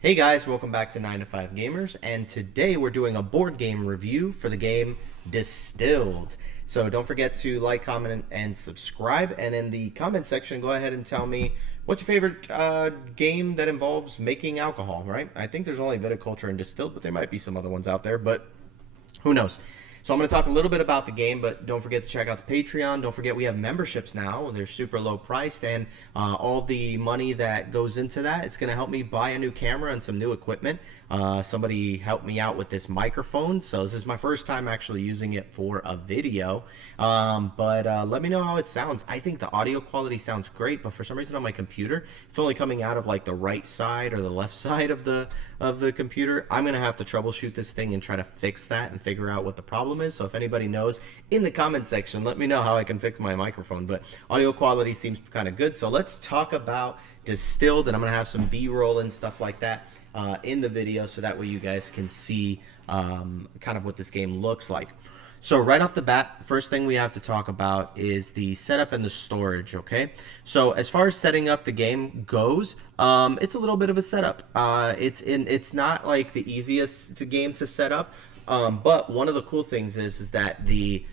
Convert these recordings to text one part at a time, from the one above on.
Hey guys, welcome back to 9 to 5 Gamers, and today we're doing a board game review for the game Distilled. So don't forget to like, comment, and subscribe, and in the comment section, go ahead and tell me what's your favorite game that involves making alcohol, right? I think there's only viticulture and Distilled, but there might be some other ones out there, but who knows? So I'm going to talk a little bit about the game, but don't forget to check out the Patreon. Don't forget we have memberships now. They're super low priced, and all the money that goes into that, it's going to help me buy a new camera and some new equipment. Somebody helped me out with this microphone, so this is my first time actually using it for a video. But let me know how it sounds. I think the audio quality sounds great, but for some reason on my computer, it's only coming out of like the right side or the left side of the computer. I'm going to have to troubleshoot this thing and try to fix that and figure out what the problem is. So if anybody knows, in the comment section, let me know how I can fix my microphone. But audio quality seems kind of good. So let's talk about Distilled, and I'm going to have some B-roll and stuff like that in the video, so that way you guys can see kind of what this game looks like. So right off the bat, first thing we have to talk about is the setup and the storage, okay? So as far as setting up the game goes, it's a little bit of a setup. It's not like the easiest game to set up, but one of the cool things is that the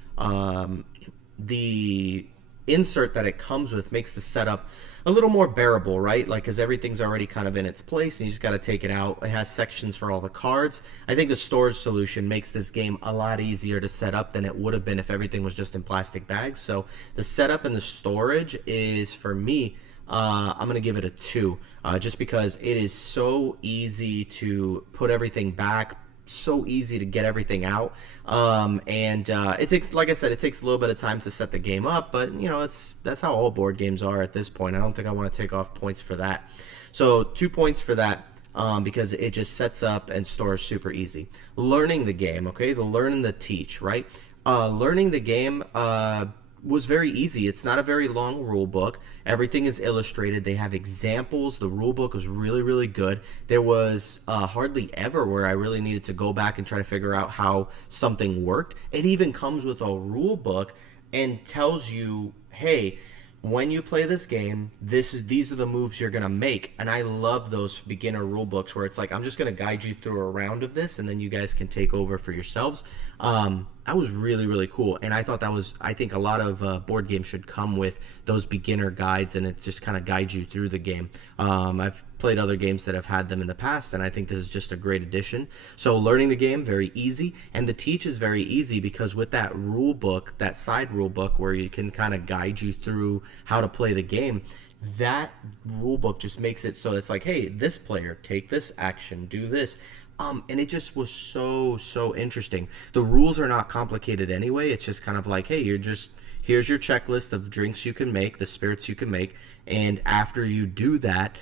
insert that it comes with makes the setup a little more bearable, right? Like, because everything's already kind of in its place and you just got to take it out. It has sections for all the cards. I think the storage solution makes this game a lot easier to set up than it would have been if everything was just in plastic bags. So the setup and the storage is, for me, I'm going to give it a 2, just because it is so easy to put everything back, so easy to get everything out, and it takes, like I said, it takes a little bit of time to set the game up, but you know, that's how all board games are at this point. I don't think I want to take off points for that. So 2 points for that, because it just sets up and stores super easy. Learning the game, okay, the learn and the teach, right? Learning the game was very easy. It's not a very long rule book. Everything is illustrated. They have examples. The rule book was really, really good. There was hardly ever where I really needed to go back and try to figure out how something worked. It even comes with a rule book and tells you, hey, when you play this game, these are the moves you're gonna make. And I love those beginner rule books where it's like, I'm just gonna guide you through a round of this, and then you guys can take over for yourselves. That was really, really cool, and I thought I think a lot of board games should come with those beginner guides, and it just kind of guides you through the game. I've played other games that have had them in the past, and I think this is just a great addition. So learning the game, very easy, and the teach is very easy because with that rule book, that side rule book where you can kind of guide you through how to play the game, that rule book just makes it so it's like, hey, this player, take this action, do this. And it just was so interesting. The rules are not complicated anyway. It's just kind of like, hey, here's your checklist of drinks you can make, the spirits you can make, and after you do that,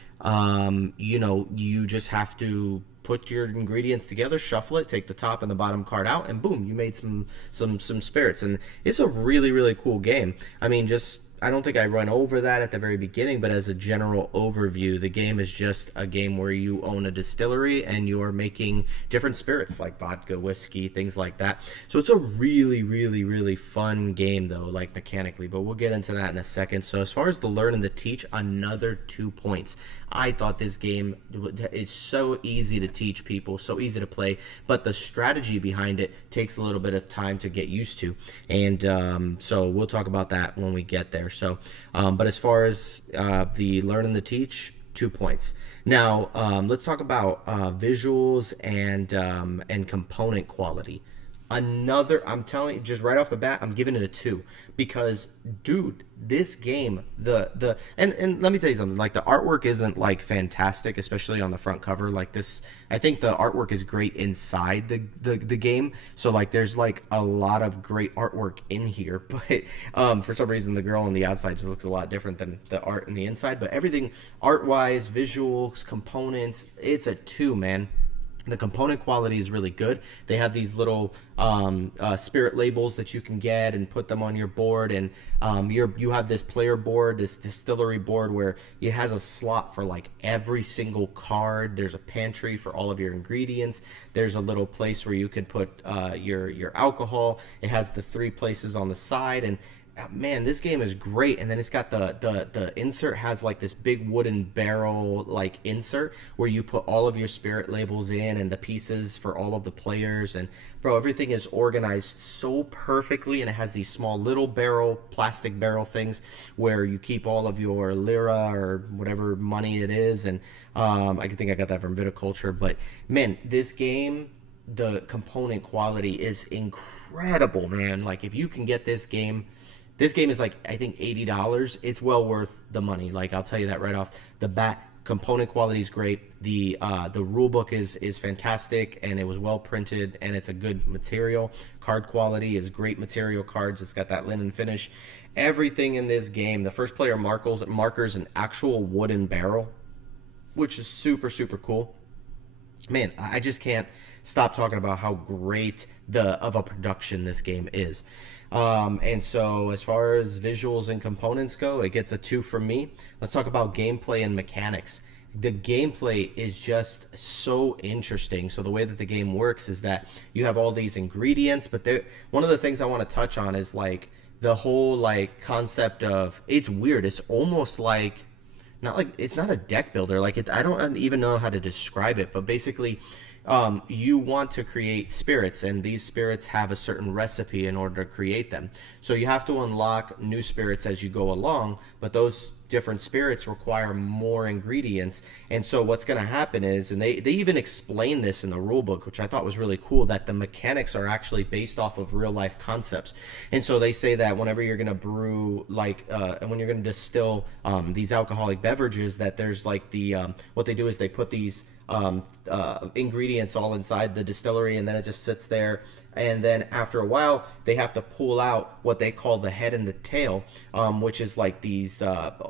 you know, you just have to put your ingredients together, shuffle it, take the top and the bottom card out, and boom, you made some spirits. And it's a really, really cool game. I mean, I don't think I run over that at the very beginning, but as a general overview, the game is just a game where you own a distillery and you're making different spirits like vodka, whiskey, things like that. So it's a really, really, really fun game, though, like mechanically, but we'll get into that in a second. So as far as the learn and the teach, another 2 points. I thought this game is so easy to teach people, so easy to play, but the strategy behind it takes a little bit of time to get used to, and so we'll talk about that when we get there. So, but as far as the learn and the teach, 2 points. Now, let's talk about visuals and component quality. I'm telling you, just right off the bat, I'm giving it a 2 because, dude, this game, and let me tell you something, like the artwork isn't like fantastic, especially on the front cover like this. I think the artwork is great inside the game. So like there's like a lot of great artwork in here, but for some reason the girl on the outside just looks a lot different than the art in the inside. But everything art-wise, visuals, components, it's a 2, man. The component quality is really good. They have these little spirit labels that you can get and put them on your board, and you have this player board, this distillery board, where it has a slot for like every single card. There's a pantry for all of your ingredients. There's a little place where you can put your alcohol. It has the 3 places on the side, and Man, this game is great. And then it's got the insert has like this big wooden barrel like insert where you put all of your spirit labels in and the pieces for all of the players. And bro, everything is organized so perfectly, and it has these small little barrel plastic barrel things where you keep all of your lira or whatever money it is. And I think I got that from viticulture. But man, this game, the component quality is incredible, man. Like if you can get this game is like, I think $80. It's well worth the money. Like I'll tell you that right off the bat. Component quality is great. The rule book is fantastic, and it was well printed, and it's a good material. Card quality is great material cards. It's got that linen finish. Everything in this game. The first player markers an actual wooden barrel, which is super super cool. Man, I just can't stop talking about how great of a production this game is. And so as far as visuals and components go, it gets a 2 from me. Let's talk about gameplay and mechanics. The gameplay is just so interesting. So the way that the game works is that you have all these ingredients, but one of the things I want to touch on is like the whole like concept of, it's weird. It's almost like, not like, it's not a deck builder. Like I don't even know how to describe it, but basically you want to create spirits, and these spirits have a certain recipe in order to create them. So you have to unlock new spirits as you go along, but those different spirits require more ingredients. And so what's going to happen is, and they even explain this in the rule book, which I thought was really cool, that the mechanics are actually based off of real life concepts. And so they say that whenever you're going to brew, like, and when you're going to distill these alcoholic beverages, that there's like what they do is they put these ingredients all inside the distillery, and then it just sits there, and then after a while they have to pull out what they call the head and the tail, which is like these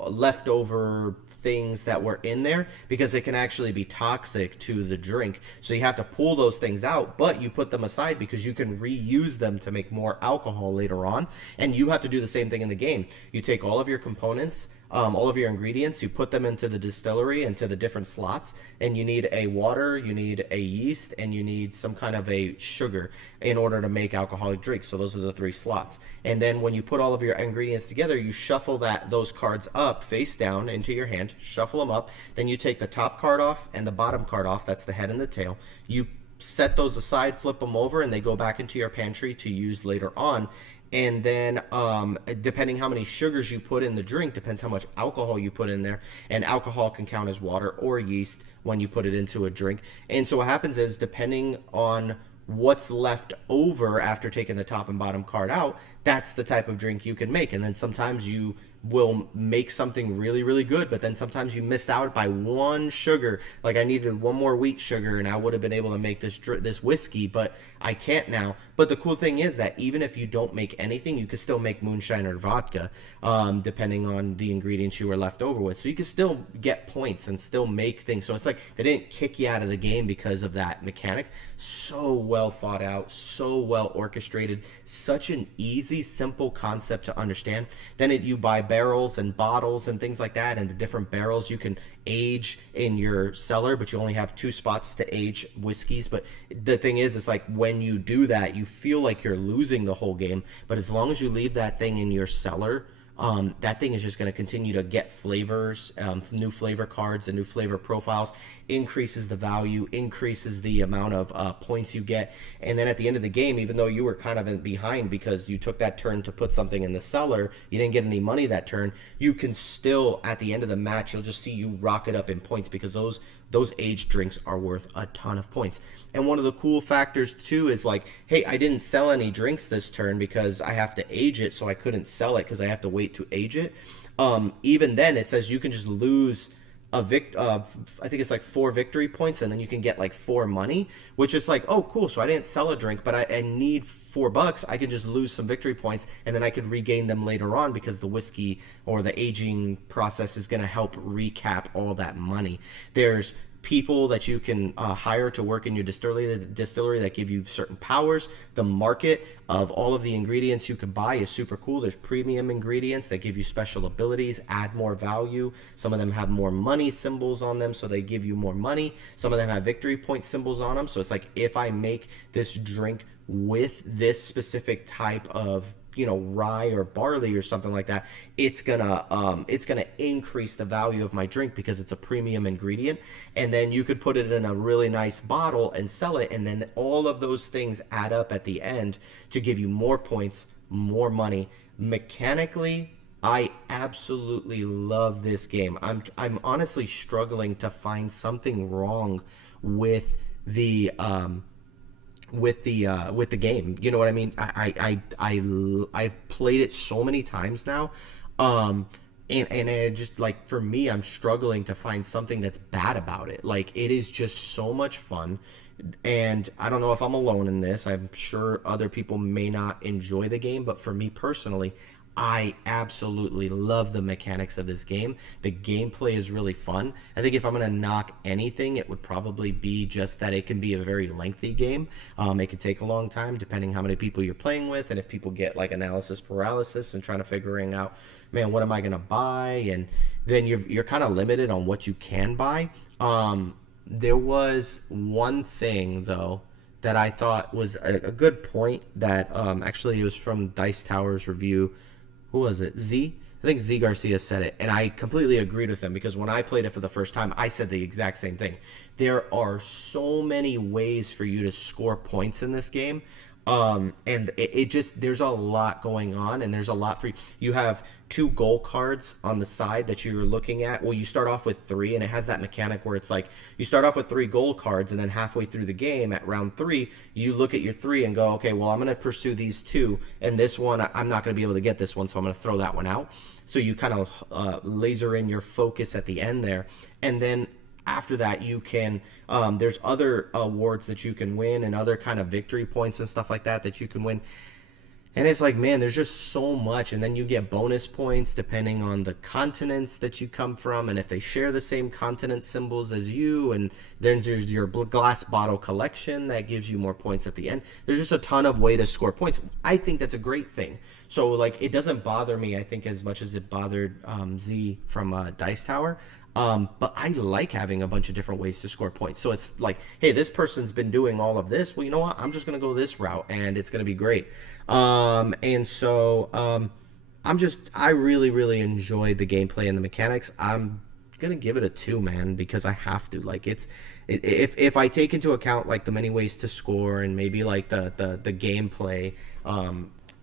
leftover things that were in there, because it can actually be toxic to the drink. So you have to pull those things out, but you put them aside because you can reuse them to make more alcohol later on. And you have to do the same thing in the game. You take all of your components, all of your ingredients, you put them into the distillery, into the different slots, and you need a water, you need a yeast, and you need some kind of a sugar in order to make alcoholic drinks. So those are the 3 slots. And then when you put all of your ingredients together, you shuffle those cards up face down into your hand, shuffle them up, then you take the top card off and the bottom card off, that's the head and the tail. You set those aside, flip them over, and they go back into your pantry to use later on. And then depending how many sugars you put in the drink depends how much alcohol you put in there. And alcohol can count as water or yeast when you put it into a drink. And so what happens is, depending on what's left over after taking the top and bottom card out, that's the type of drink you can make. And then sometimes you will make something really really good, but then sometimes you miss out by 1 sugar. Like I needed 1 more wheat sugar and I would have been able to make this whiskey, but I can't now. But the cool thing is that even if you don't make anything, you can still make moonshine or vodka, depending on the ingredients you were left over with. So you can still get points and still make things. So it's like they didn't kick you out of the game because of that mechanic. So well thought out, so well orchestrated, such an easy simple concept to understand. Then you buy barrels and bottles and things like that, and the different barrels you can age in your cellar, but you only have 2 spots to age whiskeys. But the thing is, it's like when you do that, you feel like you're losing the whole game, but as long as you leave that thing in your cellar, that thing is just going to continue to get flavors, new flavor cards and new flavor profiles, increases the value, increases the amount of points you get. And then at the end of the game, even though you were kind of behind because you took that turn to put something in the cellar, you didn't get any money that turn, you can still, at the end of the match, you'll just see you rocket up in points because those aged drinks are worth a ton of points. And one of the cool factors too is like, hey, I didn't sell any drinks this turn because I have to age it, so I couldn't sell it because I have to wait to age it. Even then, it says you can just lose I think it's like 4 victory points, and then you can get like 4 money, which is like, oh cool, so I didn't sell a drink, but I need $4. I can just lose some victory points, and then I could regain them later on because the whiskey or the aging process is going to help recap all that money. There's people that you can hire to work in your distillery that give you certain powers. The market of all of the ingredients you can buy is super cool. There's premium ingredients that give you special abilities, add more value. Some of them have more money symbols on them, so they give you more money. Some of them have victory point symbols on them, so it's like, if I make this drink with this specific type of rye or barley or something like that, it's gonna increase the value of my drink because it's a premium ingredient. And then you could put it in a really nice bottle and sell it, and then all of those things add up at the end to give you more points, more money. Mechanically, I absolutely love this game. I'm honestly struggling to find something wrong with the with the game. You know what I mean? I've played it so many times now, and it just, like, for me, I'm struggling to find something that's bad about it. Like, it is just so much fun. And I don't know if I'm alone in this. I'm sure other people may not enjoy the game, but for me personally, I absolutely love the mechanics of this game. The gameplay is really fun. I think if I'm going to knock anything, it would probably be just that it can be a very lengthy game. It can take a long time depending how many people you're playing with, and if people get like analysis paralysis and trying to figuring out, man, what am I going to buy? And then you're kind of limited on what you can buy. There was one thing though that I thought was a good point that actually it was from Dice Tower's review. Who was it? Z? I think Z Garcia said it, and I completely agreed with him because when I played it for the first time, I said the exact same thing. There are so many ways for you to score points in this game. And it just, there's a lot going on, and there's a lot for you. You have 2 goal cards on the side that you're looking at. Well, you start off with 3, and it has that mechanic where it's like you start off with 3 goal cards, and then halfway through the game at round 3, you look at your 3 and go, okay, well, I'm going to pursue these 2, and this one, I'm not going to be able to get this one, so I'm going to throw that one out. So you kind of laser in your focus at the end there, and then after that you can there's other awards that you can win and other kind of victory points and stuff like that you can win. And it's like, man, there's just so much. And then you get bonus points depending on the continents that you come from and if they share the same continent symbols as you. And then there's your glass bottle collection that gives you more points at the end. There's just a ton of way to score points. I think that's a great thing. So, like, it doesn't bother me, I think, as much as it bothered Z from Dice Tower. But I like having a bunch of different ways to score points. So it's like, hey, this person's been doing all of this. Well, you know what? I'm just going to go this route, and it's going to be great. And so I really, really enjoyed the gameplay and the mechanics. I'm going to give it a 2, man, because I have to. Like, if I take into account, like, the many ways to score and maybe, like, the gameplay,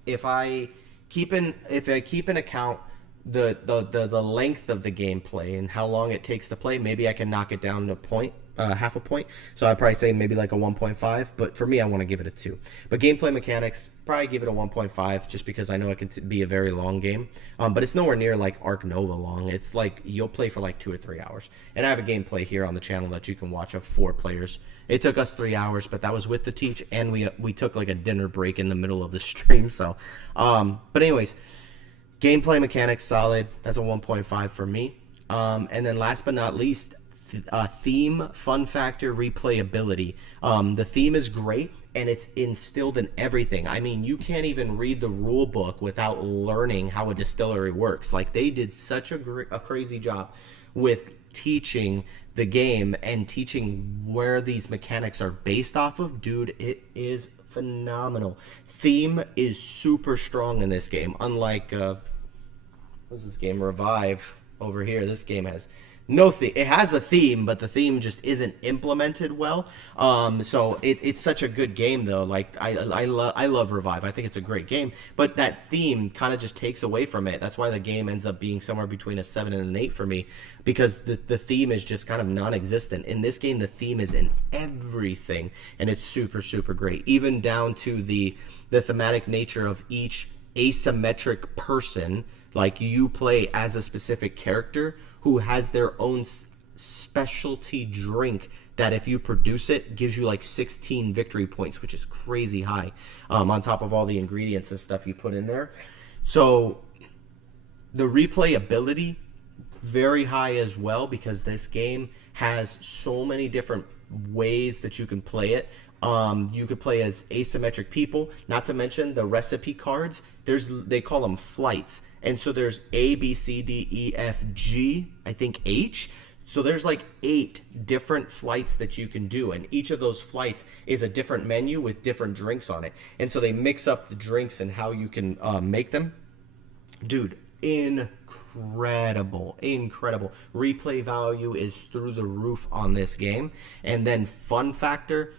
if I keep in account the length of the gameplay and how long it takes to play, maybe I can knock it down to a point, half a point. So I'd probably say maybe like a 1.5, but for me, I want to give it a 2. But gameplay mechanics, probably give it a 1.5 just because I know it could be a very long game. But it's nowhere near like Ark Nova long. It's like you'll play for like 2 or 3 hours. And I have a gameplay here on the channel that you can watch of 4 players. It took us 3 hours, but that was with the teach, and we took like a dinner break in the middle of the stream. So, but anyways, gameplay mechanics solid. That's a 1.5 for me. And then last but not least, theme, fun factor, replayability. The theme is great, and it's instilled in everything. I mean, you can't even read the rule book without learning how a distillery works. Like, they did such a crazy job with teaching the game and teaching where these mechanics are based off of. Dude, it is phenomenal. Theme is super strong in this game. Unlike what's this game? Revive over here. This game has no theme. It has a theme, but the theme just isn't implemented well. So it's such a good game though. Like, I love Revive. I think it's a great game, but that theme kind of just takes away from it. That's why the game ends up being somewhere between a 7 and an 8 for me, because the theme is just kind of non-existent. In this game, the theme is in everything, and it's super, super great. Even down to the thematic nature of each asymmetric person. Like, you play as a specific character who has their own specialty drink that if you produce it gives you like 16 victory points, which is crazy high, on top of all the ingredients and stuff you put in there. So the replayability, very high as well, because this game has so many different ways that you can play it. You could play as asymmetric people, not to mention the recipe cards. They call them flights. And so there's A, B, C, D, E, F, G, I think H. So there's like 8 different flights that you can do, and each of those flights is a different menu with different drinks on it. And so they mix up the drinks and how you can make them. Dude, incredible. Replay value is through the roof on this game. And then fun factor,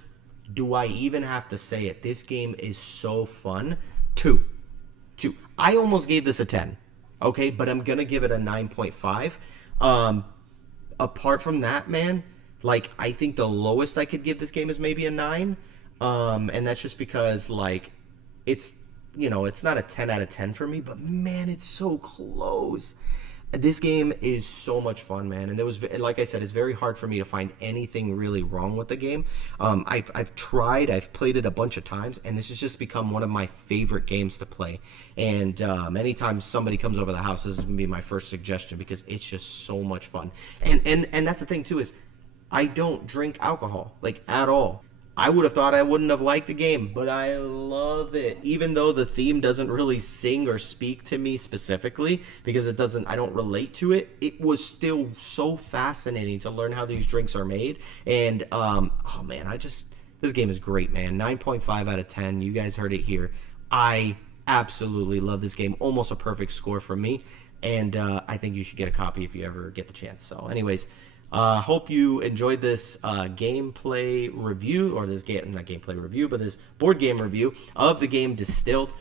do I even have to say it? This game is so fun. 2. I almost gave this a 10. Okay, but I'm gonna give it a 9.5. Apart from that, man, like, I think the lowest I could give this game is maybe a 9. And that's just because, like, it's, you know, it's not a 10 out of 10 for me, but man, it's so close. This game is so much fun, man. And there was, like I said, it's very hard for me to find anything really wrong with the game. I've tried, I've played it a bunch of times, and this has just become one of my favorite games to play. And anytime somebody comes over the house, this is gonna be my first suggestion because it's just so much fun. And that's the thing too, is I don't drink alcohol, like, at all. I would have thought I wouldn't have liked the game, but I love it. Even though the theme doesn't really sing or speak to me specifically, because I don't relate to it, it was still so fascinating to learn how these drinks are made. And, oh man, this game is great, man. 9.5 out of 10. You guys heard it here. I absolutely love this game. Almost a perfect score for me. And I think you should get a copy if you ever get the chance. So anyways, hope you enjoyed this gameplay review, or this game, not gameplay review, but this board game review of the game Distilled.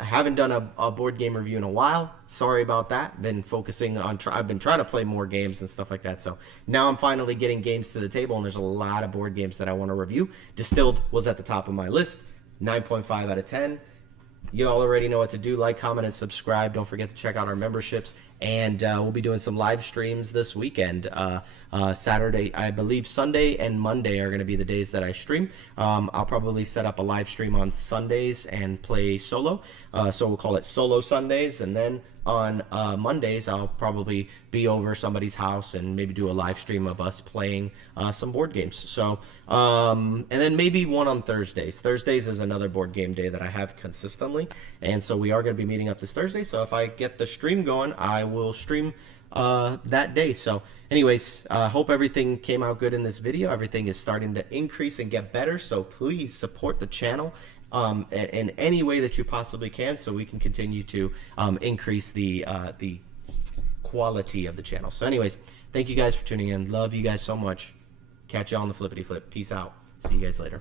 I haven't done a board game review in a while. Sorry about that. Been focusing on, I've been trying to play more games and stuff like that. So now I'm finally getting games to the table, and there's a lot of board games that I want to review. Distilled was at the top of my list. 9.5 out of 10. You all already know what to do. Like, comment, and subscribe. Don't forget to check out our memberships. And we'll be doing some live streams this weekend. Saturday, I believe Sunday and Monday are going to be the days that I stream. I'll probably set up a live stream on Sundays and play solo. So we'll call it Solo Sundays. And then on Mondays, I'll probably be over somebody's house and maybe do a live stream of us playing some board games. So, and then maybe one on Thursdays. Thursdays is another board game day that I have consistently. And so we are going to be meeting up this Thursday. So if I get the stream going, I will stream that day. So anyways, hope everything came out good in this video. Everything is starting to increase and get better. So please support the channel in any way that you possibly can, so we can continue to increase the quality of the channel. So anyways, thank you guys for tuning in. Love you guys so much. Catch you on the flippity flip. Peace out. See you guys later.